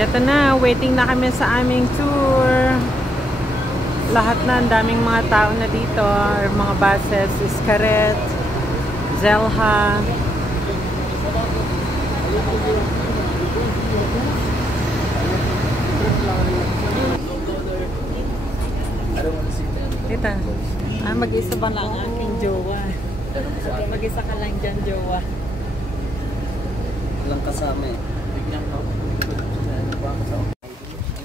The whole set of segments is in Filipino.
Yato na, waiting na kami sa aming tour. Lahat na, ang daming mga tao na dito. Mga buses, Xcaret, Zelha. Kita, mag-isa ba lang ang aking jowa? Mag-isa ka lang dyan, jowa. Walang kasama eh.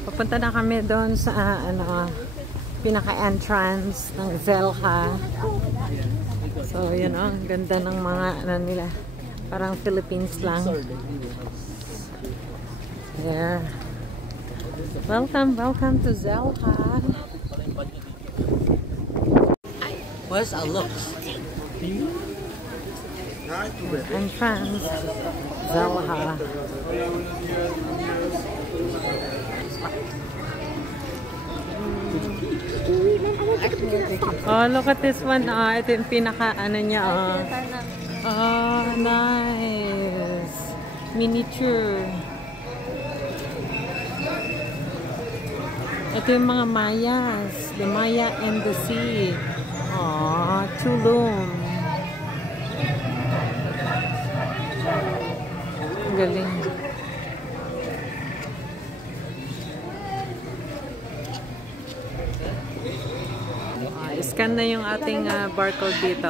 Papunta na kami doon sa pinaka-entrance ng Zelha. So, yun ang ganda ng mga nila. Parang Philippines lang. There. Welcome to Zelha. Where's our looks? Entrance Zelha. Oh, look at this one. Ito yung pinaka niya. Oh, nice. Miniature. Ito yung mga Mayas. The Maya and the Sea. Oh, Tulum. Galing. Scan na yung ating barcode dito.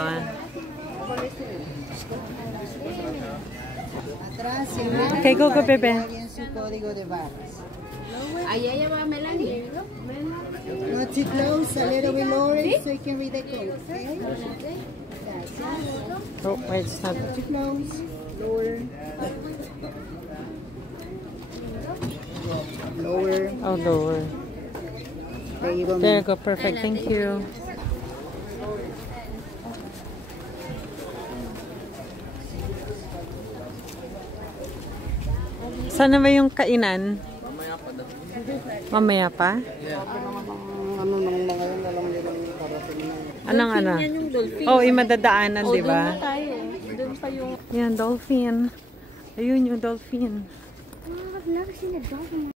Okay, go, bebe. Allá va Melanie. Not too close, a little bit lower so you can read the code. Okay? Oh, wait, it's not Too close, lower. Lower. Oh, lower. There you go. There you go, perfect. Thank you. Sana ba yung kainan? Mamaya pa? Ano nang mga yun, alam nila yung parating na. Anong ano? Oh, imadadaanan, di ba? Doon pa yung... Yan, dolphin. Ayun yung dolphin. I've never seen a dolphin.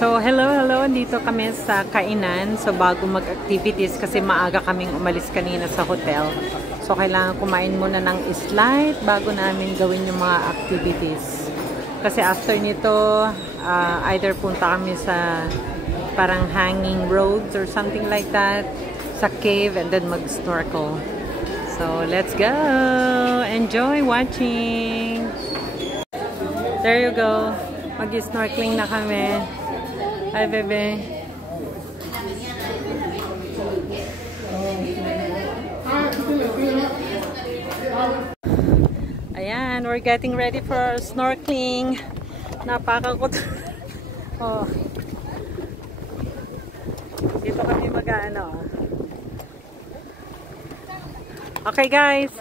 So, hello. Dito kami sa kainan. So, bago mag-activities kasi maaga kaming umalis kanina sa hotel. So, kailangan kumain muna ng islight bago namin gawin yung mga activities. Kasi after nito, either punta kami sa parang hanging roads or something like that, sa cave, and then mag-snorkel. So, let's go! Enjoy watching! There you go. Mag-snorkeling na kami. Hi, bebe. Ayan, we're getting ready for snorkeling. Napakakot. Oh. Dito kami mag-ano. Okay guys,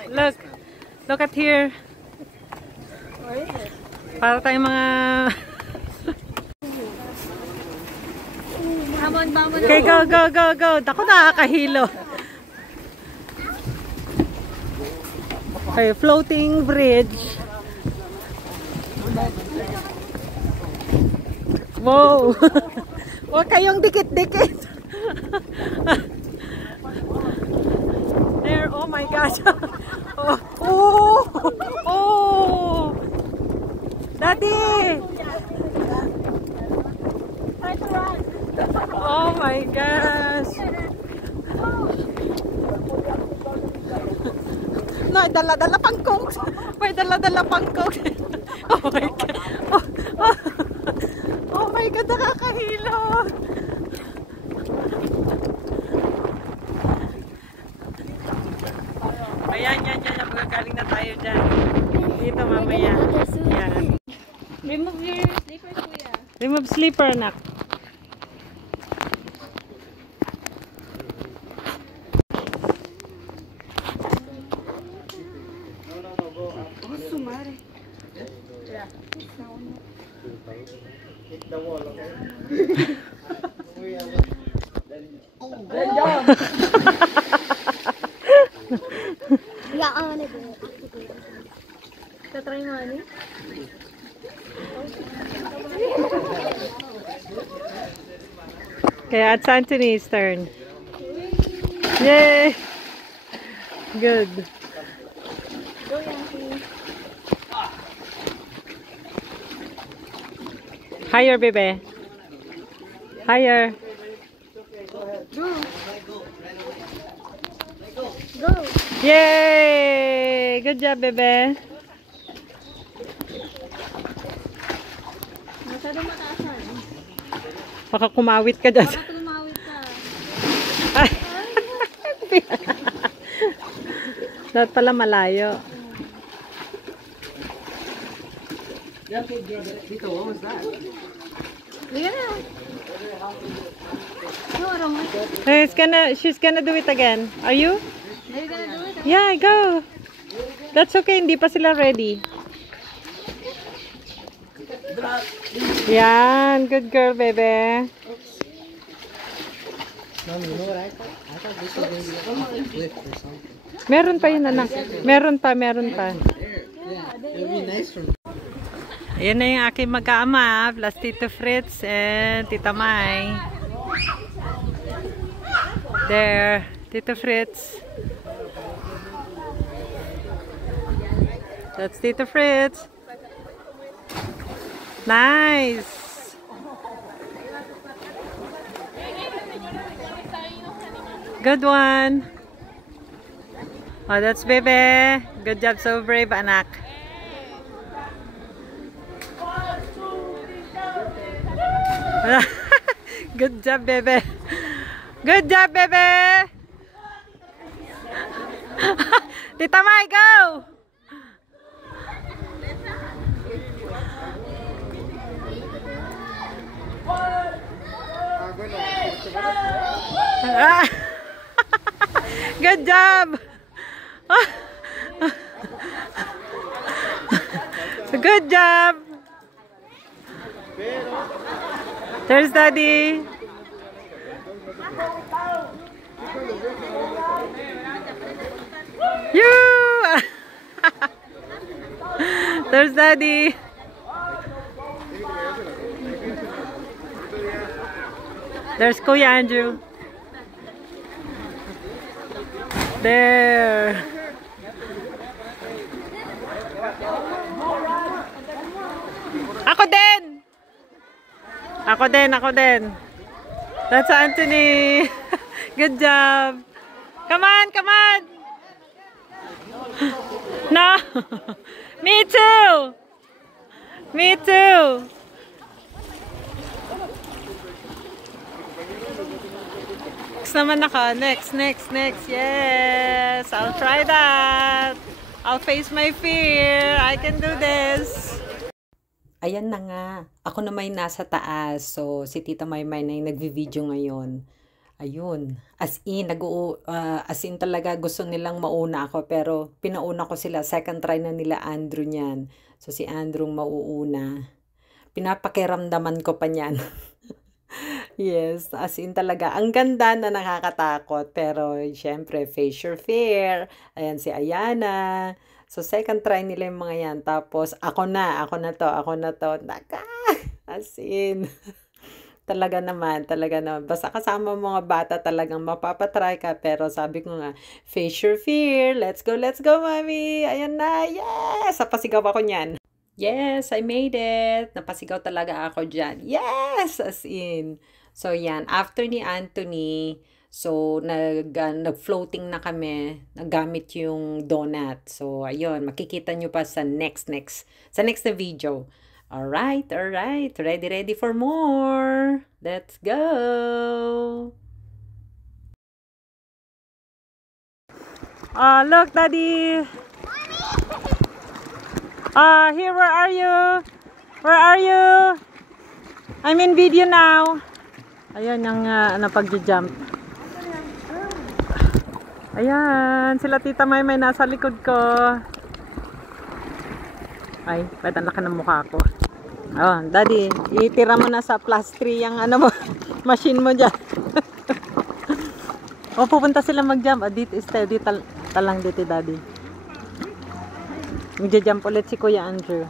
look at here. Para tayong mga okay, go. Dako nakakahilo. Okay, floating bridge. Wow! Huwag kayong dikit-dikit. There, oh my gosh. Oh! Daddy! Oh my gosh! No, dala-dala pang coke. May dala-dala pang coke. Oh my God. Oh my God, nakakahilo. Ayan. Magagaling na tayo dyan. Dito mamaya. Yan. Remove your slippers, kuya. Remove slipper, anak. Yeah, I wanna do it. Tatry mo, ano? Kaya it's Anthony's turn. Yay! Good. Go, Yankee. Higher, bebe. Higher. Go. Go. Yay! Good job, bebe. Masyado mataasan. Baka kumawit ka dyan. Baka tumawid ka. Dapat pala malayo. Dito, what was that? Liga na. No, wrong way. Hey, she's gonna do it again. Are you? Are you gonna do it? Yeah, go. That's okay. Hindi pa sila ready. Yan. Good girl, bebe. Mom, you know what I thought? I thought this was going to be a flip or something. Meron pa yun, anak. Meron pa. Yeah, it would be nice for me. Ayan na yung aking mag-aama. Plus Tito Fritz and Tita Mai. There. Tito Fritz. That's Tito Fritz. Nice. Good one. Oh, that's Bebe. Good job, so brave, anak. Good job, Bebe. Good job, Bebe. Tita Mai, go. Good job. Good job. There's Daddy. You. There's Daddy. There's Kuya Andrew. There. Ako din. Ako din. That's Anthony. Good job. Come on. No. Me too. Next naman ako. Next. Yes. I'll try that. I'll face my fear. I can do this. Ayan na nga. Ako na may nasa taas. So, si Tita Maymay na yung nagvi-video ngayon. Ayun. As in talaga gusto nilang mauna ako. Pero pinauna ko sila. Second try na nila Andrew niyan. So, si Andrew mauuna. Pinapakiramdaman ko pa niyan. Yes, as in talaga. Ang ganda na nakakatakot. Pero, syempre, face your fear. Ayan si Ayana. So, second try nila yung mga yan. Tapos, ako na to. Naka! As in. Talaga naman. Basta kasama mga bata talagang mapapatry ka. Pero sabi ko nga, face your fear. Let's go, mami. Ayan na. Yes! Napasigaw ako niyan. Yes, I made it. Napasigaw talaga ako dyan. Yes! As in. So, yan. After ni Anthony, so, nag-floating na kami. Nagamit yung donut. So, ayun. Makikita nyo pa sa next na video. Alright. Ready for more. Let's go. Look, Daddy. Here, where are you? I'm in video now. Ayan yung pag-jump. Ayan, sila Tita Maymay nasa likod ko. Ay, ba't ang laki ng mukha ko. Oh, Daddy, itira mo na sa plus 3 yung machine mo dyan. Oh, pupunta sila mag-jump. Dito, steady talang dito, Daddy. Mag-jump ulit si Kuya Andrew.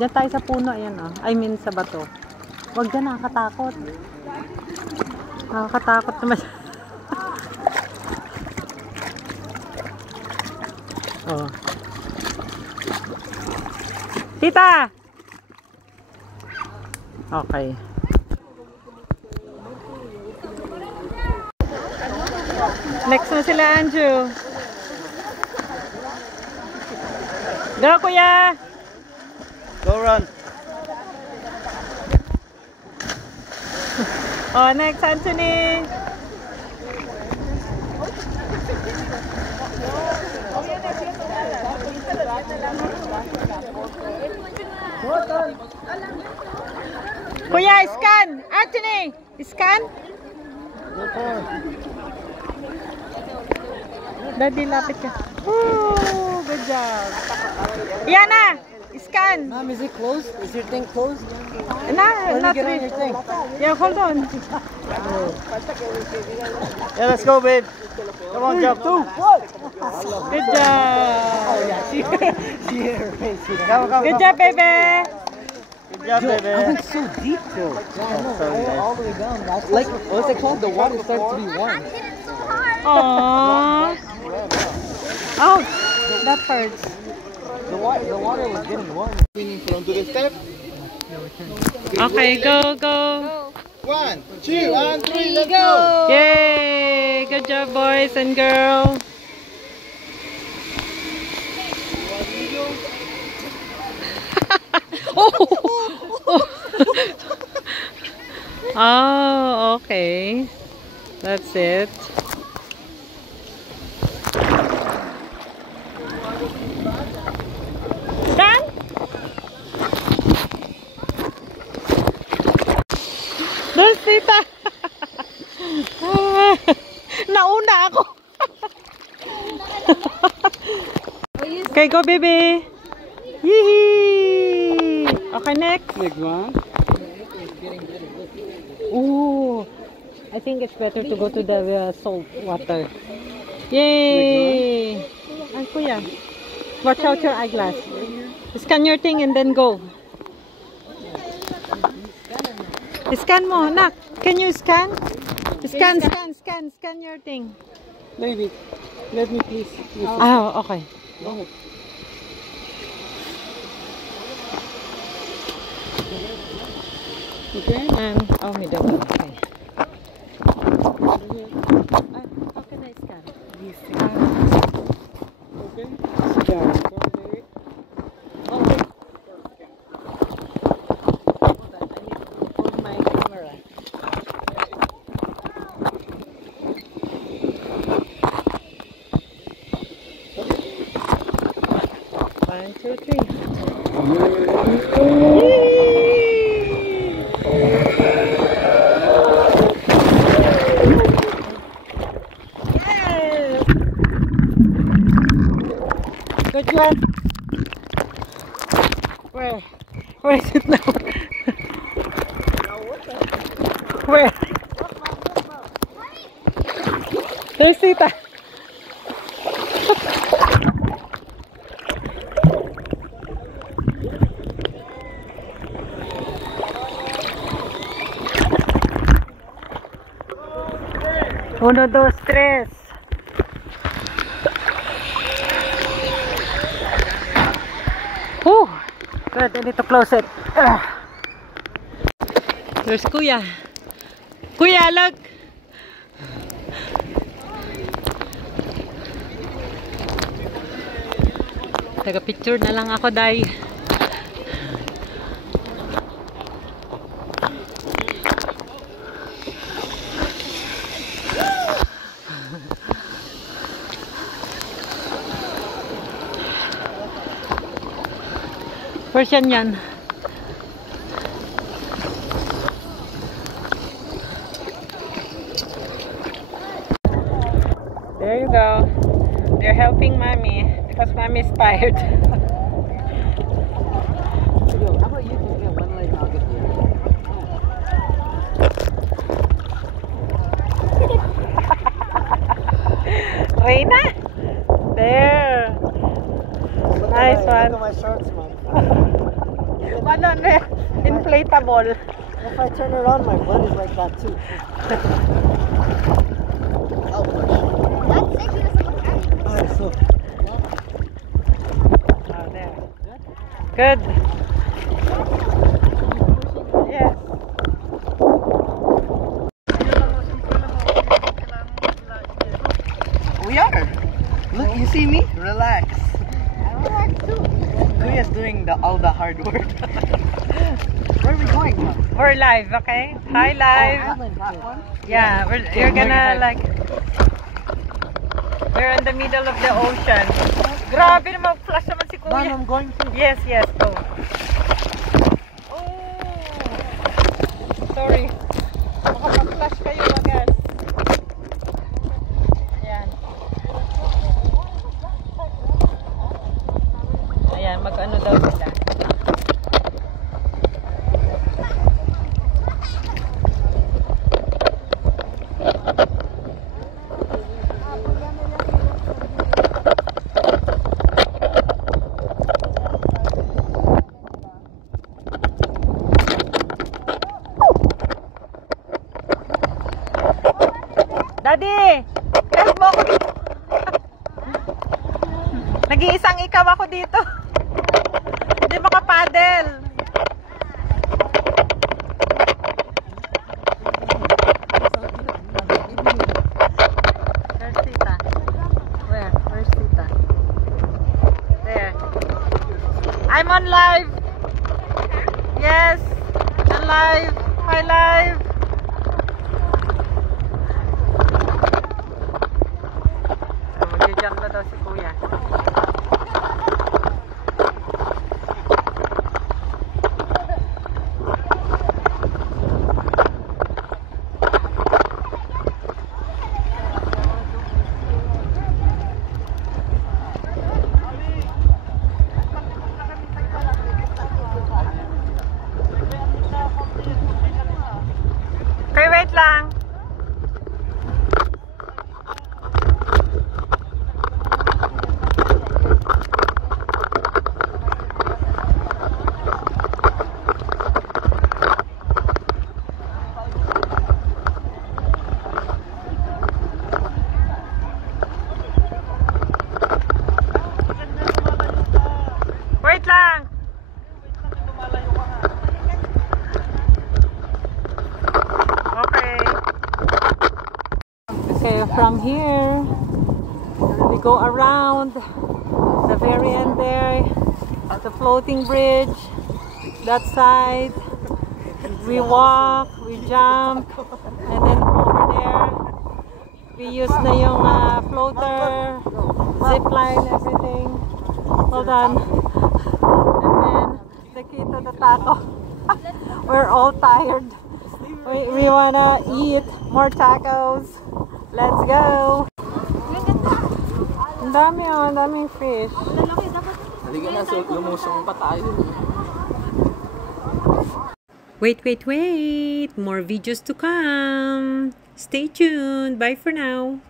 Diyan tayo sa puno, ayan oh. I mean sa bato. Huwag dyan, nakakatakot. Nakakatakot naman. Oh. Tita! Okay. Next na sila, Andrew. Go, kuya! Go run. Oh, next, Anthony! Kuya, scan! Anthony! Scan! Daddy, lapit ka. Woo! Good job! Yana! Scan! Mom, is it closed? Is your thing closed? Nah, not Get on really. your thing. Yeah, hold on. Yeah, let's go, babe. Come on, jump. 2, 1. Good job! She hit her face. Go, go, Good go. job, baby! Good job, baby. I went so deep though. Yeah, I know. I went all the way down. That's Like, what's it called? The water starts to be warm. Aww. Oh, that hurts. The water was getting warm. From to the step. Okay, go, go. 1, 2, and 3, let's go. Yay! Good job, boys and girls. Oh, okay. That's it. Done? Doon, tita. Nauna ako. Okay, go, baby. Yee! Okay, next. Next one. Ooh, I think it's better to go to the salt water. Yay! Ay, kuya. Watch out your eyeglass. Scan your thing and then go. Scan mo, nak. Can you scan? Scan your thing. Baby, let me please. Ah, okay. No. Okay. And, oh, may dalawa. Okay. How can I scan? Okay. Sit down. Baby. Oh, wait. Hold on, I need to hold my camera. One, two, three. Good job. Where is it now? Where? There's Tita. Uno, dos, tres. Whew. Good, I need to close it. There's Kuya. Kuya, look! Taga-picture na lang ako, Day. Persian yan. There you go. They're helping Mommy because Mommy's tired. Yo, how about you just get one leg and I'll get the other? Reina? There. Nice one. Look at my shorts, man. Ano, inflatable. If I turn around, my butt is like that too. I'll push. Oh, so. Oh, there. Good. Yes. We are. Look, you see me? Relax. Kuya's doing all the hard work. Where are we going now? We're live, okay? Hi, live. That one? Yeah, you're gonna like... We're in the middle of the ocean. Grabe naman, flash naman si Man, Kuya. I'm going to. Yes, go. Oh! Sorry. Baka mag-flash kayo agad. Ayan. Ayan, mag-ano daw sila. Daddy! Help mo ako dito. Nag-iisang ikaw ako dito. Hindi makapaddle. Where's Tita? Where's Tita? There. I'm on live. Yes. I'm live. Hi, live. Mag-jump na daw si Kuya. Okay, wait lang. Wait lang. Okay. Okay, from here we go around the very end there at the floating bridge. That side we walk, we jump, and then over there we use na yung floater, zip line, everything. Hold on. And then the key to the taco. We're all tired. We wanna eat more tacos. Let's go. Ang dami ang daming fish. Halika na, so lumusong pa tayo. Wait. More videos to come. Stay tuned. Bye for now.